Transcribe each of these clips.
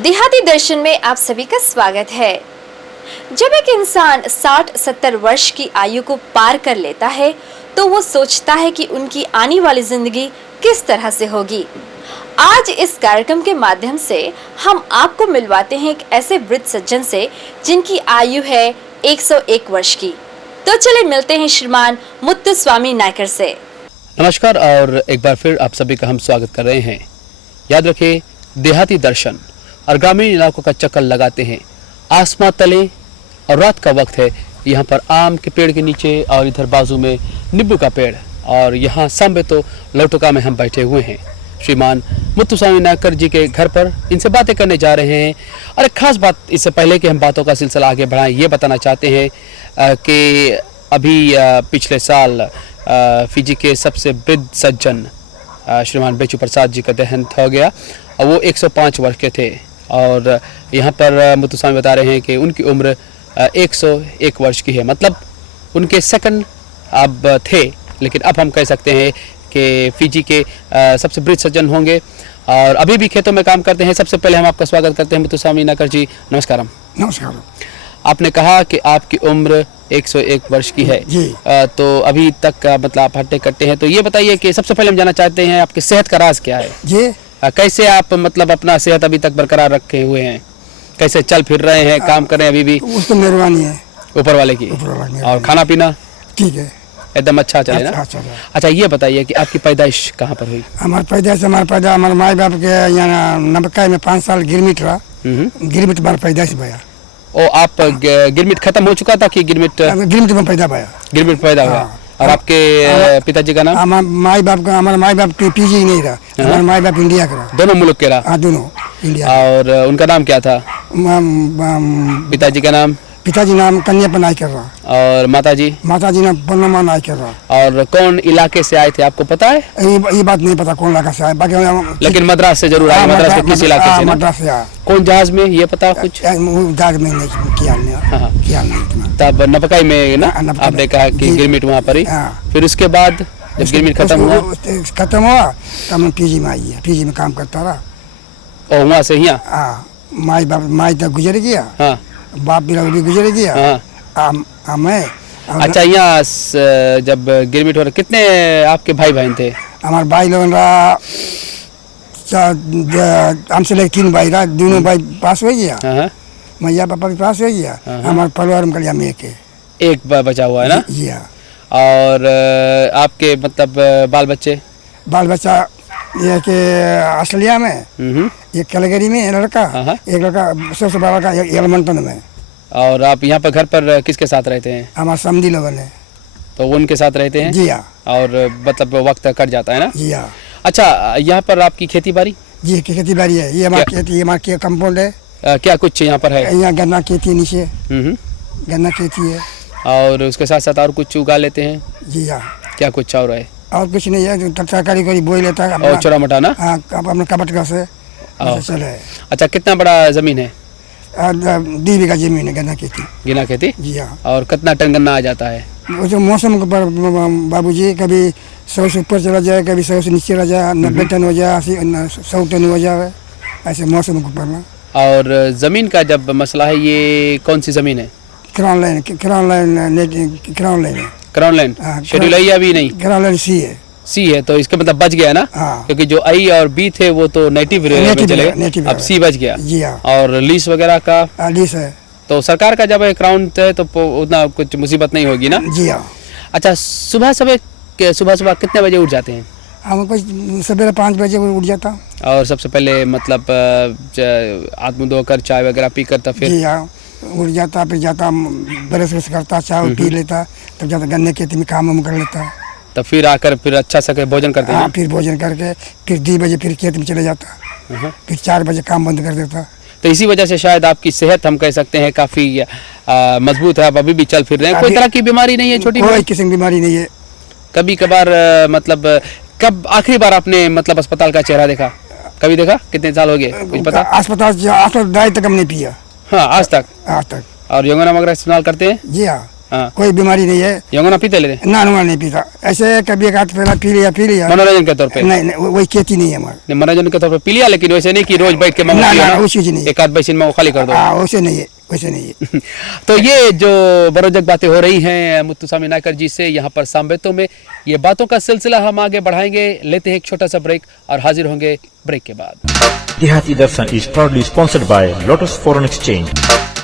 देहाती दर्शन में आप सभी का स्वागत है। जब एक इंसान 60-70 वर्ष की आयु को पार कर लेता है तो वो सोचता है कि उनकी आने वाली जिंदगी किस तरह से होगी। आज इस कार्यक्रम के माध्यम से हम आपको मिलवाते हैं एक ऐसे वृद्ध सज्जन से जिनकी आयु है 101 वर्ष की। तो चले मिलते हैं श्रीमान मुत्तुस्वामी नायकर से। नमस्कार और एक बार फिर आप सभी का हम स्वागत कर रहे हैं। याद रखें, देहाती दर्शन और ग्रामीण इलाकों का चक्कर लगाते हैं। आसमां तले और रात का वक्त है। यहाँ पर आम के पेड़ के नीचे और इधर बाजू में नींबू का पेड़ और यहाँ सामने तो लौटुका में हम बैठे हुए हैं श्रीमान मुत्तुस्वामी नायकर जी के घर पर। इनसे बातें करने जा रहे हैं और एक खास बात, इससे पहले कि हम बातों का सिलसिला आगे बढ़ाएं, ये बताना चाहते हैं कि अभी पिछले साल फिजी के सबसे वृद्ध सज्जन श्रीमान बेचू प्रसाद जी का देहांत हो गया और वो 105 वर्ष के थे। और यहाँ पर मुत्तुस्वामी बता रहे हैं कि उनकी उम्र 101 वर्ष की है। मतलब उनके सेकंड अब थे, लेकिन अब हम कह सकते हैं कि फिजी के सबसे वृद्ध सज्जन होंगे और अभी भी खेतों में काम करते हैं। सबसे पहले हम आपका स्वागत करते हैं मुत्तुस्वामी नायकर जी। नमस्कार। नमस्कार। आपने कहा कि आपकी उम्र 101 वर्ष की है जी। तो अभी तक मतलब आप हट्टे कट्टे हैं, तो ये बताइए कि सबसे पहले हम जानना चाहते हैं आपकी सेहत का राज क्या है जी। कैसे आप मतलब अपना सेहत अभी तक बरकरार रखे हुए हैं, कैसे चल फिर रहे हैं, काम कर रहे हैं अभी भी? उसकी मेहरबानी है ऊपर वाले की। और खाना पीना ठीक है, एकदम अच्छा चले ना? अच्छा ये बताइए कि आपकी पैदाइश कहाँ पर हुई? हमारे माई बाप के यहाँ नबकाई में 5 साल गिरमिट रहा। गिरमिट हमारा पैदाइश भैया। ओ आप गिरमिट खत्म हो चुका था कि गिरमिट में पैदा भैया? गिरमिट पैदा हुआ। और आपके पिताजी का नाम? हमारे माई बाप के पीजी नहीं रहा। हमारे माई बाप इंडिया का रहा। दोनों मुल्क के रहा? हाँ, दोनों इंडिया। और उनका नाम क्या था? पिताजी का नाम? पिताजी नाम कन्याप्पा नायकर रहा। और माताजी? माताजी नाम पन्नमा नायकर रहा। और कौन इलाके से आए थे आपको पता है? ये बात नहीं पता कौन इलाका से आए, बाकी लेकिन मद्रास से जरूर आए। मद्रास के किस इलाके से? मद्रास से आया। कौन जहाज में, ये पता कुछ? जहाज में नहीं किया नहीं। तब नपकाई में ना आपने कहा कि गिरमिट वहाँ पर ही। फिर उसके बाद जब गिरमिट खत्म हुआ तब मैं पीजी में आई है। पीजी में काम करता रहा और वहाँ से यहाँ माई तक गुजर गया। बाप भी गुजर गया। मैं अच्छा, यहाँ जब गिरमिट हो रहा, कितने आपके भाई बहन थे? हमारे भाई लोग हमसे लेकर 3 भाई रहा। दोनों भाई पास हो गया। मैया पापा भी पास हो गया। हमारे परिवार में कलिया में एक बचा हुआ है ना? जी। और आपके मतलब बाल बच्चा ये कि ऑस्ट्रेलिया में, एक कैलगरी में लड़का, एक लड़का सबसे बड़ा लड़का एलमंटन में। और आप यहाँ पर घर पर किसके साथ रहते हैं? हमारे समधी लोगों ने। तो उनके साथ रहते हैं? जी हाँ। और मतलब वक्त कट जाता है ना? जी हाँ। अच्छा, यहाँ पर आपकी खेती बाड़ी? जी, खेती बाड़ी है। ये हमारी कंपाउंड है। क्या कुछ यहाँ पर है? यहाँ गन्ना खेती, नीचे गन्ना खेती है। और उसके साथ साथ और कुछ उगा लेते हैं? जी हाँ। क्या कुछ और है? और कुछ नहीं है, जो तरकारी कोई बोई लेता है और छोटा मोटा ना? अपने कपट का से चले। अच्छा, कितना बड़ा जमीन है? 2 बीघा जमीन है गन्ना खेती। जी हाँ। और कितना टन गन्ना आ जाता है? वो जो मौसम के ऊपर बाबूजी, कभी 100 से ऊपर चला जाए, कभी 100 से नीचे रह जाए, 90 टन हो जाए, 100 टन हो जाए, ऐसे मौसम के ऊपर ना। और जमीन का जब मसला है, ये कौन सी जमीन है? क्राउन लाइन है। क्राउन लाइन शेड्यूल है या भी नहीं? क्राउन लाइन सी है। तो इसका मतलब बच गया ना? क्योंकि जो आई और बी थे वो तो नेटिव में चले गए, अब सी बच गया। जी हाँ। और लीज वगैरह का? लीज है। तो सरकार का जब क्राउन है तो उतना कुछ मुसीबत नहीं होगी ना? जी हाँ। अच्छा, सुबह सुबह कितने बजे उठ जाते हैं? हम सवेरे 5 बजे उठ जाता। और सबसे पहले मतलब हाथ मुँह धोकर चाय वगैरह पी करता फिर? जी हाँ, उठ जाता, फिर जाता, ब्रश करता, चाय पी लेता, तब जाता गन्ने खेती में काम कर लेता। तब फिर आकर फिर अच्छा सा भोजन करते हैं? फिर भोजन करके फिर 2 बजे फिर खेत में चले जाता। फिर 4 बजे काम बंद कर देता। तो इसी वजह से शायद आपकी सेहत हम कह सकते हैं काफी मजबूत है। आप अभी भी चल फिर रहे हैं, कोई तरह की बीमारी नहीं है? छोटी कोई किस्म की बीमारी नहीं है। कभी कभार मतलब कब आखिरी बार आपने मतलब अस्पताल का चेहरा देखा? कभी देखा? कितने साल हो गए कुछ पता? अस्पताल दवाई तक हम नहीं पिया। हाँ, आज तक। आज तक। और यमुना वगैरह इस्तेमाल करते हैं? जी हाँ। हाँ। कोई बीमारी नहीं है। यंगोना पीते लेते ना नहीं पीता, ऐसे कभी एक हाथ पहला पी लिया। मनोरंजन के तौर पे? नहीं वही खेती नहीं है हमारे। मनोरंजन के तौर पे पी लिया, लेकिन वैसे नहीं कि रोज बैठ के ना वो चीज नहीं, एक आध बैसिन में वो खाली कर दो। वैसे नहीं है, वैसे नहीं है। तो ये जो बरोजक बातें हो रही हैं मुत्तुस्वामी नायकर जी से यहाँ पर सांबेतो में, ये बातों का सिलसिला हम आगे बढ़ाएंगे। लेते हैं एक छोटा सा ब्रेक और हाजिर होंगे ब्रेक के बाद। Dihati Darshan is proudly sponsored by Lotus Foreign Exchange.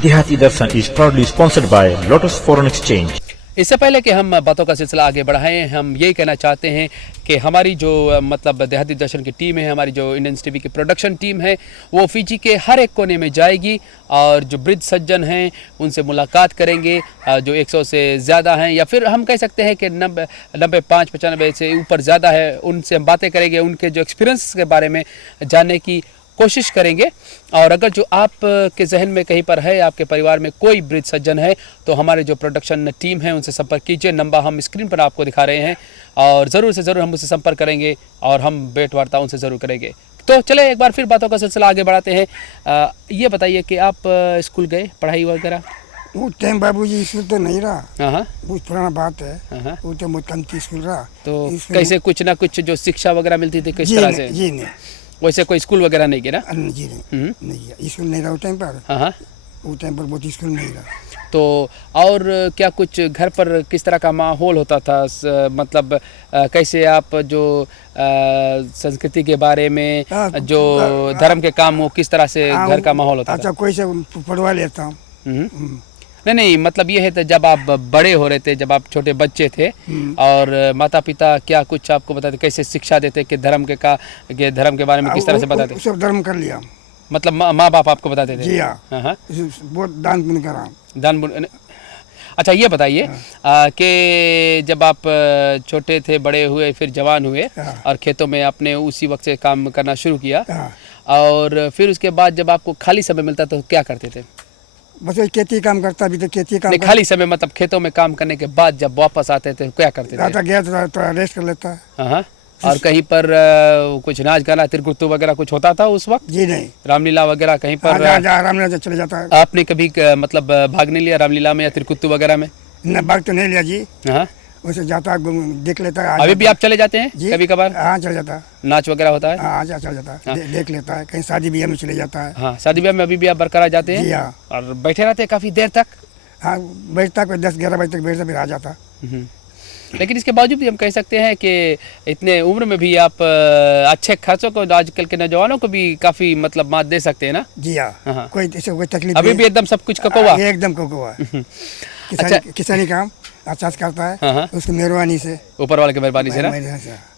Dihati Darshan is proudly sponsored by Lotus Foreign Exchange. इससे पहले कि हम बातों का सिलसिला आगे बढ़ाएं, हम यही कहना चाहते हैं कि हमारी जो मतलब देहाती दर्शन की टीम है, हमारी जो इंडियन टीवी की प्रोडक्शन टीम है, वो फिजी के हर एक कोने में जाएगी और जो वृद्ध सज्जन हैं उनसे मुलाकात करेंगे, जो 100 से ज़्यादा हैं या फिर हम कह सकते हैं कि 95 से ऊपर ज़्यादा है, उनसे हम बातें करेंगे, उनके जो एक्सपीरियंस के बारे में जानने की कोशिश करेंगे। और अगर जो आप के जहन में कहीं पर है, आपके परिवार में कोई वृद्ध सज्जन है, तो हमारे जो प्रोडक्शन टीम है उनसे संपर्क कीजिए। नंबर हम स्क्रीन पर आपको दिखा रहे हैं और ज़रूर से ज़रूर हम उससे संपर्क करेंगे और हम भेंट वार्ता उनसे ज़रूर करेंगे। तो चले एक बार फिर बातों का सिलसिला आगे बढ़ाते हैं। ये बताइए कि आप स्कूल गए, पढ़ाई वगैरह? वो टाइम बाबूजी स्कूल तो नहीं रहा, हाँ, बहुत पुराना बात है। हाँ। वो तो बहुत कम की स्कूल रहा। तो इसमें- कैसे कुछ ना कुछ जो शिक्षा वगैरह मिलती थी किस जी तरह नहीं, से? जी नहीं, वैसे कोई स्कूल वगैरह नहीं गिरा? जी नहीं है, स्कूल नहीं रहा वो टाइम पर। हाँ। वो टाइम पर बहुत स्कूल नहीं रहा। तो और क्या कुछ घर पर किस तरह का माहौल होता था? मतलब कैसे आप जो संस्कृति के बारे में, जो धर्म के काम, वो किस तरह से घर का माहौल होता था? अच्छा, कोई से पढ़वा लेता हूँ। नहीं, मतलब ये है तो जब आप बड़े हो रहे थे, जब आप छोटे बच्चे थे और माता पिता क्या कुछ आपको बताते, कैसे शिक्षा देते कि धर्म के धर्म के बारे में किस तरह से बताते? सब धर्म कर लिया, मतलब माँ बाप आपको बताते थे? जी हाँ। हाँ। बहुत दान पुण्य करा। दान पुण्य। अच्छा, ये बताइए कि जब आप छोटे थे, बड़े हुए, फिर जवान हुए और खेतों में आपने उसी वक्त से काम करना शुरू किया, और फिर उसके बाद जब आपको खाली समय मिलता तो क्या करते थे? बस खेती काम करता भी, तो खेती काम खाली समय मतलब खेतों में काम करने के बाद जब वापस आते थे क्या करते थे? गया तो रेस्ट कर लेता है। हाँ। और कहीं पर कुछ नाच गाना, तिरगुत्तू वगैरह कुछ होता था उस वक्त? जी नहीं। रामलीला वगैरह कहीं पर? रामलीला चले जाता है। आपने कभी मतलब भाग नहीं लिया रामलीला में या तिरगुत्तू वगैरह में? न, भाग तो नहीं लिया जी। हाँ। वैसे जाता है, देख लेता है। अभी भी आप चले जाते हैं कभी कभार? हाँ, चले जाता है। नाच वगैरह होता है? हाँ, चल जाता है, देख लेता है। कहीं शादी ब्याह में चले जाता है। हाँ, शादी ब्याह में अभी भी आप बरकरार जाते हैं? जी हाँ। और बैठे रहते हैं काफी देर तक? हाँ, बैठता कोई 10-11 बजे तक बैठता, फिर आ जाता। लेकिन इसके बावजूद भी हम कह सकते हैं कि इतने उम्र में भी आप अच्छे खासों को, आजकल के नौजवानों को भी काफी मतलब मात दे सकते हैं ना? जी हाँ। कोई तकलीफ अभी भी एकदम सब कुछ ककोवा? एकदम ककोवा। किसानी काम अच्छा से करता है, उसकी मेहरबानी से, ऊपर वाले की मेहरबानी से ना।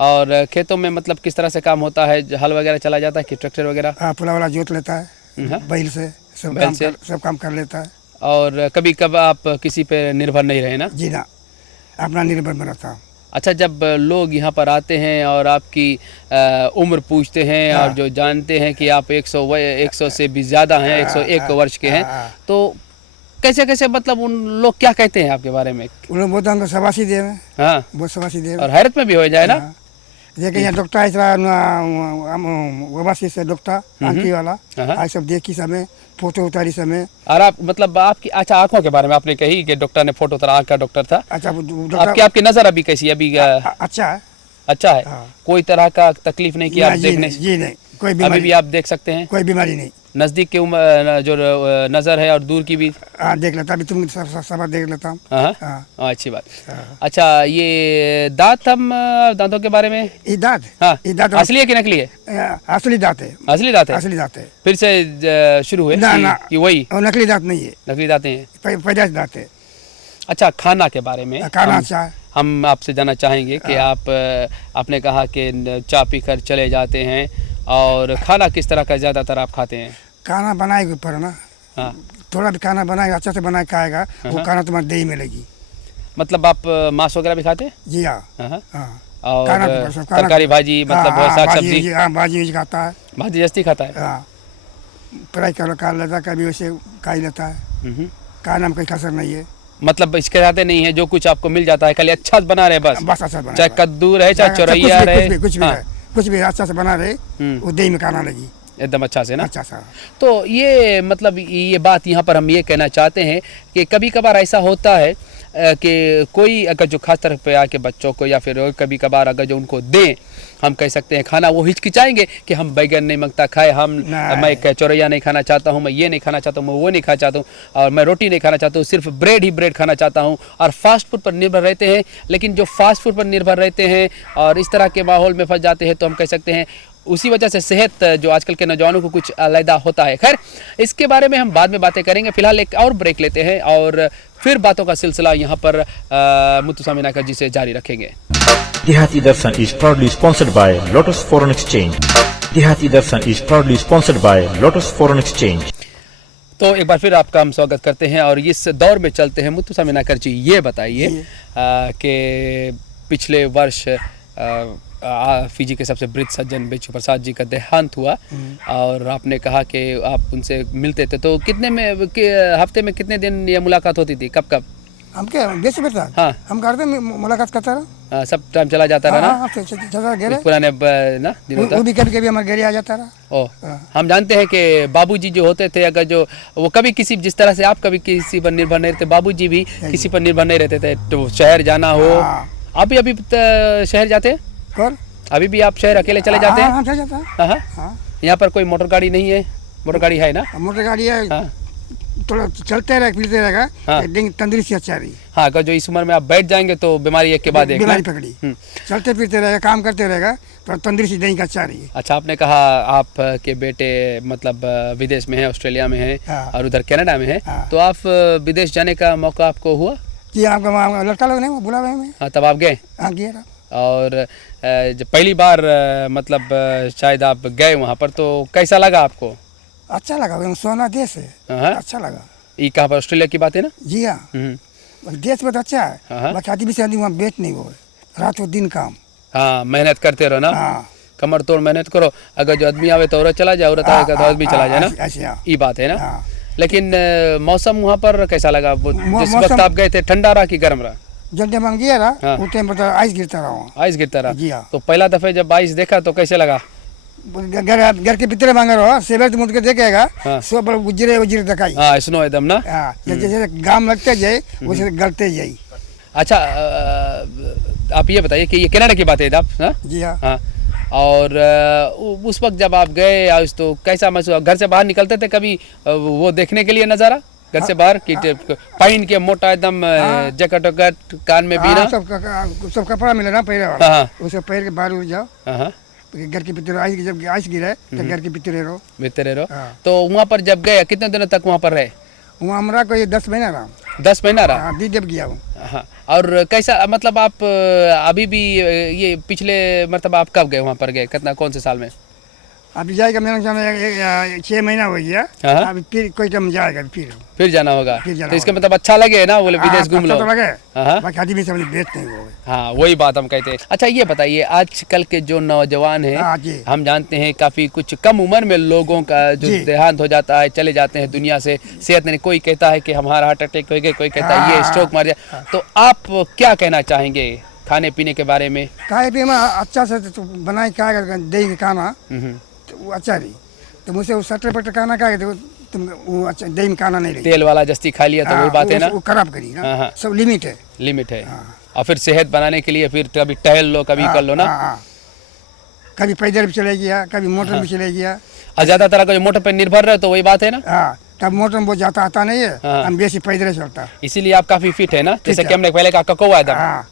और खेतों में मतलब किस तरह से काम होता है? हल वगैरह चला जाता है कि ट्रैक्टर वगैरह? हाँ, पुला वाला जोत लेता है, बैल से सब काम कर लेता है। और कभी कब आप किसी पे निर्भर नहीं रहे ना? जी ना, अपना निर्भर में रहता हूँ। अच्छा, जब लोग यहाँ पर आते हैं और आपकी उम्र पूछते हैं और जो जानते हैं कि आप 100 से भी ज़्यादा हैं, 101 वर्ष के हैं, तो कैसे कैसे मतलब उन लोग क्या कहते हैं आपके बारे में? उन लोग बोलते हैं सबासी देव है। हाँ, बहुत सबासी देव। और हैरत में भी हो जाए ना। देखिए यहाँ डॉक्टर वबासी से डॉक्टर आंखी वाला आज सब देखी समय, फोटो उतारी समय। और आप मतलब आपकी, अच्छा, आंखों के बारे में आपने कही कि डॉक्टर ने फोटो उतारा, आंख का डॉक्टर था। अच्छा, आपकी नजर अभी कैसी? अभी अच्छा है। अच्छा है। कोई तरह का तकलीफ नहीं किया आप देखने? जी नहीं, कोई बीमारी अभी भी आप देख सकते हैं? कोई बीमारी नहीं। नजदीक की जो नजर है और दूर की भी? हाँ, देख लेता, अभी तुम सब देख लेता हूँ। हाँ, अच्छी बात। अच्छा, ये दांतों के बारे में? ये दांत? हाँ, ये दांत असली है कि नकली है? असली दांत है। असली दांत है? असली दांत है। फिर से शुरू हुए कि वही नकली दांत नहीं है? नकली दांत हैं, पैदाइश दांत है। अच्छा, खाना के बारे में खाना अच्छा है। हम आपसे जानना चाहेंगे कि आपने कहा कि चाय पीकर चले जाते हैं, और खाना किस तरह का ज्यादातर आप खाते हैं? खाना बनाए के ऊपर ना। हाँ। थोड़ा भी खाना बनाएगा, अच्छा से बनाए खाएगा, वो खाना तुम्हारे दही मिलेगी। मतलब आप मांस वगैरह भी खाते हैं? जी हाँ। और तरकारी भाजी, मतलब साग सब्जी? हाँ, भाजी खाता है। भाजी जस्ती खाता है? हाँ, फ्राई कर लेता है, कभी वैसे खा ही लेता है। खाना में कोई कसर नहीं है। मतलब इसके साथ नहीं है, जो कुछ आपको मिल जाता है खाली अच्छा से बना रहे बस अच्छा बना, चाहे कद्दू रहे, चाहे चौरैया रहे, कुछ भी अच्छा से बना रहे, वो दही में खाना लगी एकदम अच्छा से ना। अच्छा सा। तो ये मतलब ये बात यहाँ पर हम ये कहना चाहते हैं कि कभी कभार ऐसा होता है कि कोई अगर जो खास तरह पे आके बच्चों को या फिर कभी कभार अगर जो उनको दें, हम कह सकते हैं खाना, वो हिचकिचाएंगे कि हम बैगन नहीं मंगता खाए, मैं चौरैया नहीं खाना चाहता हूँ, मैं ये नहीं खाना चाहता हूँ, मैं वो नहीं खाना चाहता हूँ, और मैं रोटी नहीं खाना चाहता हूँ, सिर्फ ब्रेड ही ब्रेड खाना चाहता हूँ, और फास्ट फूड पर निर्भर रहते हैं। लेकिन जो फास्ट फूड पर निर्भर रहते हैं और इस तरह के माहौल में फंस जाते हैं, तो हम कह सकते हैं उसी वजह से सेहत जो आजकल के नौजवानों को कुछ अलग होता है। खैर, इसके बारे में हम बाद में बातें करेंगे। फिलहाल एक और ब्रेक लेते हैं और फिर बातों का सिलसिला यहाँ पर मुत्तुस्वामी नायकर जी से जारी रखेंगे। Dehati Darshan is proudly sponsored by Lotus Foreign Exchange. Dehati Darshan is proudly sponsored by Lotus Foreign Exchange. तो एक बार फिर आपका हम स्वागत करते हैं और इस दौर में चलते हैं। मुत्तुस्वामी नायकर जी, ये बताइए कि पिछले वर्ष फिजी के सबसे वृद्ध सज्जन बेचू प्रसाद जी का देहांत हुआ और आपने कहा कि आप उनसे मिलते थे, तो कितने में हफ्ते में कितने दिन ये मुलाकात होती थी, कब कब? हम क्या बेच बेटा? हाँ, हम करते मुलाकात करता रहा। सब टाइम चला जाता रहा ना? पुराने ना दिनों तक। वो भी कभी हमारे घर आ जाता रहा। ओ, हम जानते हैं कि बाबूजी जो होते थे, अगर जो वो कभी किसी, जिस तरह से आप कभी किसी पर निर्भर नहीं रहते, बाबूजी भी किसी पर निर्भर नहीं रहते थे। तो शहर जाना हो, आप भी अभी शहर जाते हैं? कौन? अभी भी आप शहर अकेले चले जाते हैं? हाँ, चले जाता है। यहाँ पर कोई मोटर गाड़ी नहीं है? मोटर गाड़ी है ना? मोटर गाड़ी है, थोड़ा चलते रहे फिरते रहेगा, तंदुरुस्ती अच्छा रही। हाँ, अगर जो इस उम्र में आप बैठ जाएंगे तो बीमारी एक के बाद एक बीमारी पकड़ी। चलते फिरते रहेगा, काम करते रहेगा तो तंदुरुस्ती देही का अच्छा रही है। अच्छा, आपने कहा आप के बेटे मतलब विदेश में है, ऑस्ट्रेलिया में है और उधर कनाडा में है, तो आप विदेश जाने का मौका आपको हुआ? जी, आपका लड़का लोग ने बुला रहे हैं। हाँ, तब आप गए? हाँ, गया। और जब पहली बार मतलब शायद आप गए वहाँ पर, तो कैसा लगा आपको? अच्छा लगा, सोना देश है, अच्छा लगा। ये कहाँ पर, ऑस्ट्रेलिया की बात है ना? जी हाँ, देश बहुत अच्छा है। बस आदमी से आदमी वहाँ बैठ नहीं हो, रात और दिन काम। हाँ, मेहनत करते रहो ना, कमर तोड़ मेहनत करो। अगर जो आदमी आवे तो औरत चला जाए, औरत आएगा तो आदमी चला जाए ना, ये बात है ना। लेकिन मौसम वहाँ पर कैसा लगा? जिस वक्त आप गए थे ठंडा रहा कि गर्म रहा? जब टाइम हम गया रहा उस टाइम पर आइस गिरता रहा। आइस गिरता रहा? जी हाँ। तो पहला दफे जब आइस देखा तो कैसे लगा? घर के भीतर मांग रहा सेवर तो मुझ के देखेगा, सब उजरे उजरे दिखाई। हाँ, स्नो एकदम ना। जैसे गाम लगते जाए वैसे गलते जाए। अच्छा, आप ये बताइए कि ये कनाडा की बात है आप? जी हाँ। हाँ, और उस वक्त जब आप गए आज, तो कैसा महसूस? घर से बाहर निकलते थे कभी वो देखने के लिए नज़ारा घर से बाहर की पाइन के मोटा एकदम जैकेट वैकेट कान में भी ना, सब कपड़ा मिले ना पहले वाला, उसे पहन के बाहर उड़ जाओ। घर के भीतर आइस, जब आइस गिरे तो घर के भीतर रहो। तो वहाँ पर जब गए कितने दिनों तक वहाँ पर रहे? वहाँ हमारा कोई 10 महीना रहा। 10 महीना रहा? हाँ, जब गया हूँ। हाँ, और कैसा मतलब आप अभी भी ये पिछले मतलब आप कब गए वहाँ पर, गए कितना, कौन से साल में? अभी जाएगा मेरे सामने 6 महीना हो गया। अभी फिर कोई टाइम जाएगा, फिर जाना होगा। तो इसका मतलब अच्छा लगे ना, बोले विदेश घूम लो। हाँ, वही बात हम कहते हैं। अच्छा, ये बताइए आजकल के जो नौजवान हैं, हम जानते हैं काफी कुछ कम उम्र में लोगों का जो देहांत हो जाता है, चले जाते हैं दुनिया से, सेहत नहीं। कोई कहता है कि हमारा हार्ट अटैक हो गया, कोई कहता है ये स्ट्रोक मार गया। तो आप क्या कहना चाहेंगे खाने पीने के बारे में? खाए पीने अच्छा से बनाए दही खाना वो अच्छा रही, तो मुझसे वो सटर पटर खाना खा तो तुम वो अच्छा दही में खाना नहीं रही। तेल वाला जस्ती खा लिया तो वही बात है ना, वो खराब करी ना। सब लिमिट है। और फिर सेहत बनाने के लिए फिर कभी टहल लो, कभी कर लो ना। कभी पैदल भी चले गया, कभी मोटर भी चले गया। और ज्यादातर अगर मोटर पर निर्भर रहे तो वही बात है ना। तब मोटर में बहुत जाता आता नहीं है, हम बेसी पैदल चलता। इसीलिए आप काफी फिट है ना, जैसे कि हमने पहले कहा ककोवा एकदम।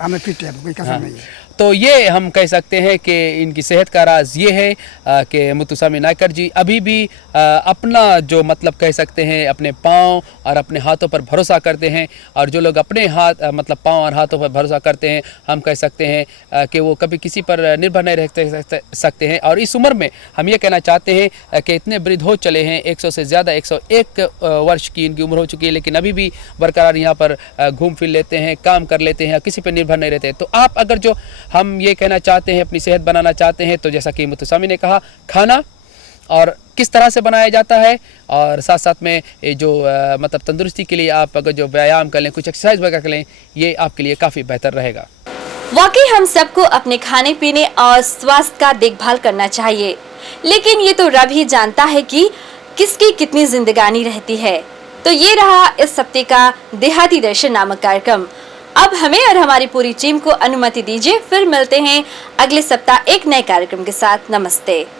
हमें फिट है, कोई कसर नहीं है। तो ये हम कह सकते हैं कि इनकी सेहत का राज ये है कि मुत्तुस्वामी नायकर जी अभी भी अपना जो मतलब कह सकते हैं अपने पाँव और अपने हाथों पर भरोसा करते हैं। और जो लोग अपने हाथ मतलब पाँव और हाथों पर भरोसा करते हैं, हम कह सकते हैं कि वो कभी किसी पर निर्भर नहीं रह सकते हैं। और इस उम्र में हम ये कहना चाहते हैं कि इतने वृद्ध हो चले हैं, 100 से ज़्यादा 101 वर्ष की इनकी उम्र हो चुकी है, लेकिन अभी भी बरकरार यहाँ पर घूम फिर लेते हैं, काम कर लेते हैं, किसी पर निर्भर नहीं रहते। तो आप अगर जो हम ये कहना चाहते हैं, अपनी सेहत बनाना चाहते हैं, तो जैसा कि मुत्तुस्वामी ने कहा, खाना और किस तरह से बनाया जाता है, और साथ साथ में ये जो मतलब तंदुरुस्ती के लिए आप अगर जो व्यायाम कर लें, कुछ एक्सरसाइज वगैरह कर लें, ये आपके लिए काफ़ी बेहतर रहेगा। वाकई हम सबको अपने खाने पीने और स्वास्थ्य का देखभाल करना चाहिए, लेकिन ये तो रब ही जानता है कि किसकी कितनी जिंदगानी रहती है। तो ये रहा इस हफ्ते का देहाती दर्शन नामक कार्यक्रम। अब हमें और हमारी पूरी टीम को अनुमति दीजिए, फिर मिलते हैं अगले सप्ताह एक नए कार्यक्रम के साथ। नमस्ते।